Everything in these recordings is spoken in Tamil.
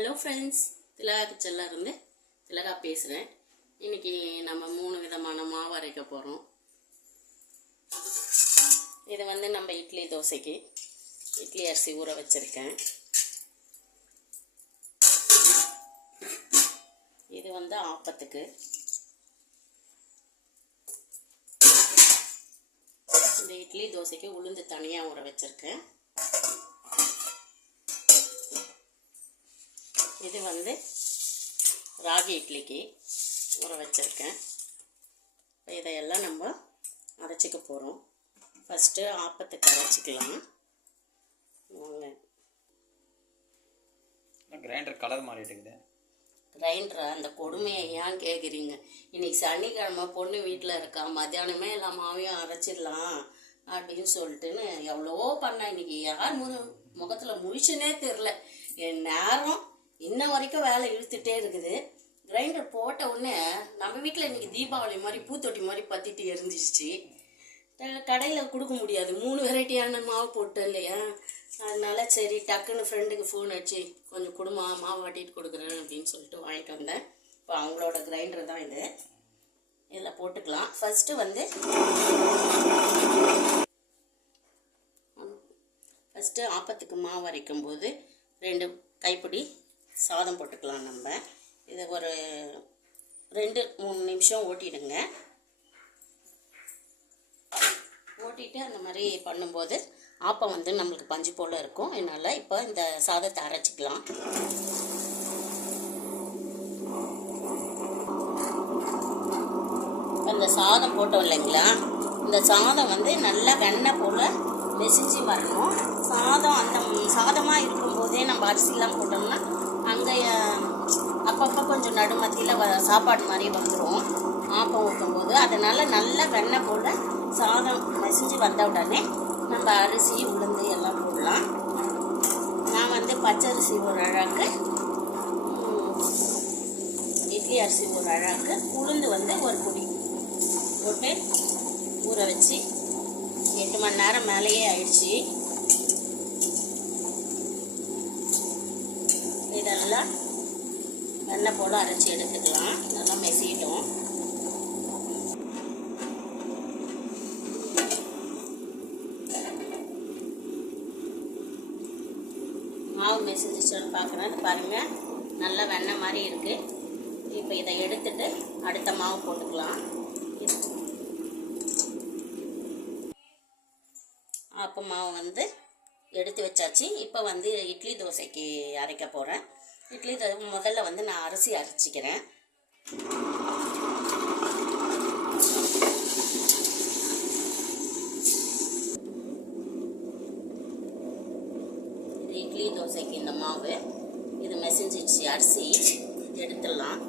ஹலோ ஃப்ரெண்ட்ஸ், திலகா கிச்சனில் இருந்து திலகா பேசுகிறேன். இன்றைக்கி நம்ம 3 விதமான மாவு அரைக்க போகிறோம். இது நம்ம இட்லி தோசைக்கு இட்லி அரிசி ஊற வச்சுருக்கேன். இது ஆப்பத்துக்கு. இந்த இட்லி தோசைக்கு உளுந்து தனியாக ஊற வச்சுருக்கேன். இது ராகி இட்லிக்கு ஊற வச்சுருக்கேன். இதையெல்லாம் நம்ம அரைச்சிக்க போகிறோம். ஃபஸ்ட்டு ஆப்பத்துக்கு அரைச்சிக்கலாம். Grinder colour மாறிட்டுக்குது. கிரைண்டரை அந்த கொடுமையை ஏன் கேட்குறீங்க? இன்றைக்கி சனிக்கிழமை பொண்ணு வீட்டில் இருக்கா. மத்தியானமே எல்லா மாவையும் அரைச்சிடலாம் அப்படின்னு சொல்லிட்டுன்னு எவ்வளோ பண்ணேன். இன்றைக்கி யார் முகத்தில் முழிச்சுன்னே தெரில. என் நேரம் இன்ன வரைக்கும் வேலை இழுத்துட்டே இருக்குது. கிரைண்டர் போட்ட உடனே நம்ம வீட்டில் இன்றைக்கி தீபாவளி மாதிரி பூத்தொட்டி மாதிரி பற்றிட்டு எரிஞ்சிச்சு. கடையில் கொடுக்க முடியாது, 3 வெரைட்டியான மாவு போட்டு இல்லையா. அதனால சரி டக்குன்னு ஃப்ரெண்டுக்கு ஃபோன் அடிச்சு கொஞ்சம் குடுமா மாவு வாட்டிட்டு கொடுக்குறேன் அப்படின்னு சொல்லிட்டு வாங்கிட்டு வந்தேன். இப்போ அவங்களோட கிரைண்டர் தான் இது. இதில் போட்டுக்கலாம். ஃபஸ்ட்டு ஆப்பத்துக்கு மாவு அரைக்கும் போது 2 கைப்பிடி சாதம் போட்டுக்கலாம். நம்ம இதை ஒரு 2-3 நிமிஷம் ஓட்டிடுங்க. ஓட்டிட்டு அந்த மாதிரி பண்ணும்போது ஆப்பம் நம்மளுக்கு பஞ்சு போல் இருக்கும். அதனால் இப்போ இந்த சாதத்தை அரைச்சிக்கலாம். இந்த சாதம் போட்டோம் இல்லைங்களா, இந்த சாதம் நல்லா வெண்ணெய் போல் நெசிஞ்சு வரணும். சாதமாக இருக்கும்போதே நம்ம அரிசிலாம் போட்டோம்னா அங்கே அப்பப்போ கொஞ்சம் நடுமத்தியில் சாப்பாடு மாதிரி வந்துடும் ஆப்பம் ஊற்றும்போது. அதனால் நல்லா வெண்ணெய் போல் சாதம் நெசிஞ்சு வந்த உடனே நம்ம அரிசி உளுந்து எல்லாம் போடலாம். நான் பச்சரிசி ஒரு அழகு, இட்லி அரிசி ஒரு அழகு, உளுந்து ஒரு பொடி போட்டு ஊற வச்சு 8 மணி நேரம் மேலேயே ஆயிடுச்சு. இதெல்லாம் வெண்ணெய் போல் அரைச்சி எடுத்துக்கலாம். நல்லா மெசிட்டோம். மாவு மெசிஞ்சிச்சுன்னு பார்க்குறேன். பாருங்கள், நல்லா வெண்ணெய் மாதிரி இருக்குது. இப்போ இதை எடுத்துட்டு அடுத்த மாவு போட்டுக்கலாம். ஆப்ப மாவு எடுத்து வச்சாச்சு. இப்போ இட்லி தோசைக்கு அரைக்க போகிறேன். இட்லி முதல்ல நான் அரிசி அரைச்சிக்கிறேன். இது இட்லி தோசைக்கு இந்த மாவு. இது மெசிஞ்சிச்சு. அரிசி எடுத்துடலாம்.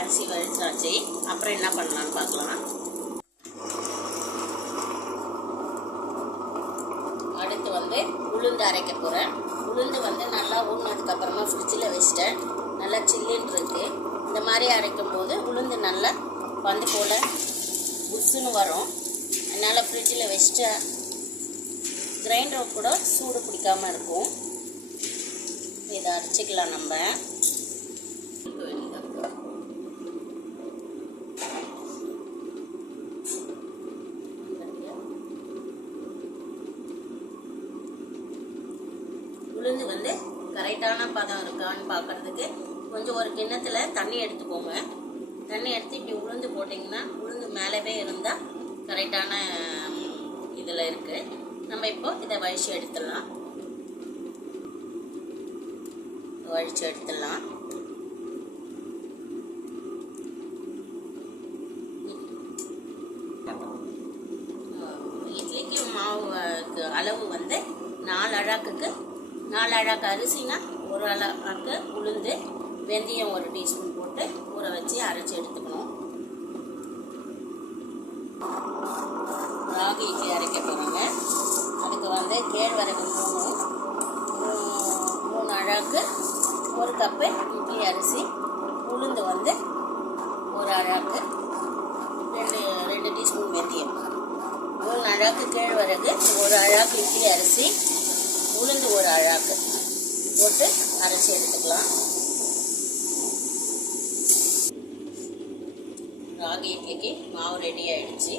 அரிசி வழிச்சாச்சு. அப்புறம் என்ன பண்ணலான்னு பார்க்கலாம். அடுத்து உளுந்து அரைக்க போகிறேன். உளுந்து நல்லா ஊறினதுக்கப்புறமா ஃப்ரிட்ஜில் வச்சுட்டேன். நல்லா சில்லுன்னு இருக்குது. இந்த மாதிரி அரைக்கும் போது உளுந்து நல்லா போல் புஷ்ஷுன்னு வரும். அதனால் ஃப்ரிட்ஜில் வச்சுட்டு கிரைண்டர் கூட சூடு பிடிக்காமல் இருக்கும். இதை அரைச்சிக்கலாம். நம்ம உளுந்து கரெக்டான பதம் இருக்கான்னு பார்க்குறதுக்கு கொஞ்சம் ஒரு கிண்ணத்தில் தண்ணி எடுத்துக்கோங்க. தண்ணி எடுத்து இப்படி உளுந்து போட்டிங்கன்னா உளுந்து மேலவே இருந்தால் கரெக்டான இதில் இருக்குது. நம்ம இப்போ இதை வழித்து எடுத்துடலாம். இட்லிக்கு மாவுக்கு அளவு 4 அழாக்குக்கு 4 அழாக்கு அரிசினா 1 அழாக்கு உளுந்து, வெந்தயம் 1 டீஸ்பூன் போட்டு ஊற வச்சு அரைச்சி எடுத்துக்கணும். ராகி இட்லி அரைக்க போகிறோங்க. அதுக்கு கேழ்வரகு 3 அழாக்கு 1 கப்பு இட்லி அரிசி, உளுந்து 1 அழாக்கு 2 டீஸ்பூன் வெந்தயம், 3 அழாக்கு கேழ்வரகு, 1 அழாக்கு இட்லி அரிசி, உளுந்து ஒரு அழாக்கு போட்டு அரைச்சி எடுத்துக்கலாம். ராகி இட்லிக்கு மாவு ரெடி ஆயிடுச்சு.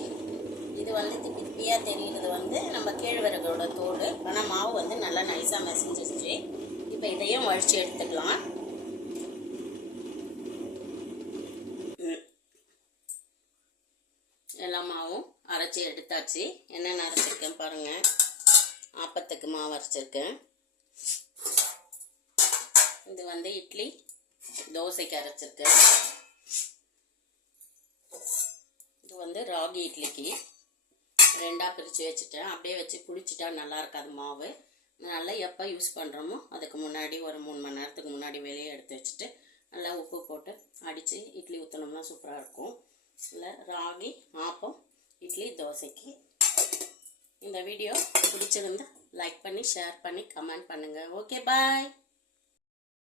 இது வந்து திப்பி திப்பியாக தெரிகிறது வந்து நம்ம கேழ்வரகோட தோல். ஆனால் மாவு வந்து நல்லா நைஸாக மசிஞ்சிருச்சு. இப்போ இதையும் வழித்து எடுத்துக்கலாம். எல்லா மாவும் அரைச்சி எடுத்தாச்சு. என்னென்ன அரைச்சிருக்கேன் பாருங்கள். ஆப்பத்துக்கு மாவு அரைச்சிருக்கேன். இது வந்து இட்லி தோசைக்கு அரைச்சிருக்கேன். இது வந்து ராகி இட்லிக்கு ரெண்டாக பிரித்து வச்சுட்டேன். அப்படியே வச்சு புளிச்சிட்டா நல்லா இருக்காது மாவு. நல்லா எப்போ யூஸ் பண்ணுறோமோ அதுக்கு முன்னாடி ஒரு 3 மணி நேரத்துக்கு முன்னாடி வெளியே எடுத்து வச்சுட்டு நல்லா உப்பு போட்டு அடித்து இட்லி ஊற்றினோம்னா சூப்பராக இருக்கும். இல்லை ராகி ஆப்பம் இட்லி தோசைக்கு. இந்த வீடியோ பிடிச்சிருந்தா லைக் பண்ணி ஷேர் பண்ணி கமெண்ட் பண்ணுங்கள். ஓகே, பாய்.